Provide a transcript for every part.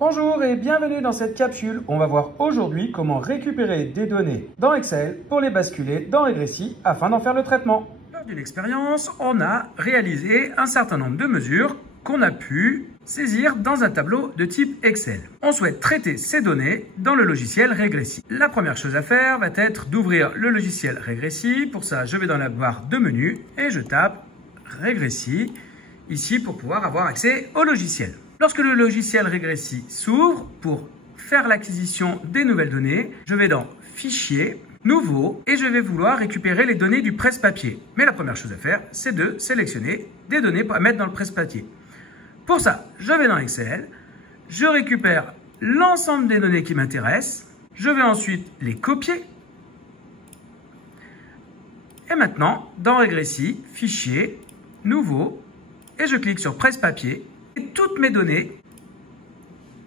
Bonjour et bienvenue dans cette capsule. On va voir aujourd'hui comment récupérer des données dans Excel pour les basculer dans Regressi afin d'en faire le traitement. Lors d'une expérience, on a réalisé un certain nombre de mesures qu'on a pu saisir dans un tableau de type Excel. On souhaite traiter ces données dans le logiciel Regressi. La première chose à faire va être d'ouvrir le logiciel Regressi. Pour ça, je vais dans la barre de menu et je tape Regressi ici pour pouvoir avoir accès au logiciel. Lorsque le logiciel Regressi s'ouvre, pour faire l'acquisition des nouvelles données, je vais dans Fichier, Nouveau et je vais vouloir récupérer les données du presse-papier. Mais la première chose à faire, c'est de sélectionner des données à mettre dans le presse-papier. Pour ça, je vais dans Excel, je récupère l'ensemble des données qui m'intéressent, je vais ensuite les copier. Et maintenant, dans Regressi, Fichier, Nouveau, et je clique sur Presse-papier. Et toutes mes données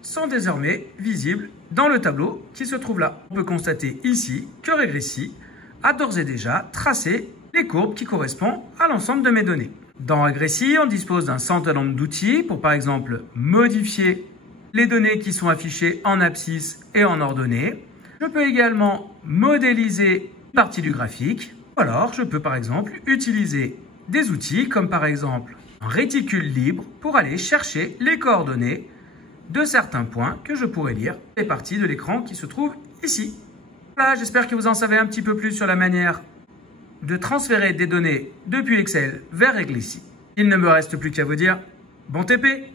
sont désormais visibles dans le tableau qui se trouve là. On peut constater ici que Regressi a d'ores et déjà tracé les courbes qui correspondent à l'ensemble de mes données. Dans Regressi, on dispose d'un certain nombre d'outils pour par exemple modifier les données qui sont affichées en abscisse et en ordonnée. Je peux également modéliser une partie du graphique. Ou alors, je peux par exemple utiliser des outils comme par exemple un réticule libre pour aller chercher les coordonnées de certains points que je pourrais lire les parties de l'écran qui se trouvent ici. Voilà, j'espère que vous en savez un petit peu plus sur la manière de transférer des données depuis Excel vers Regressi. Il ne me reste plus qu'à vous dire bon TP!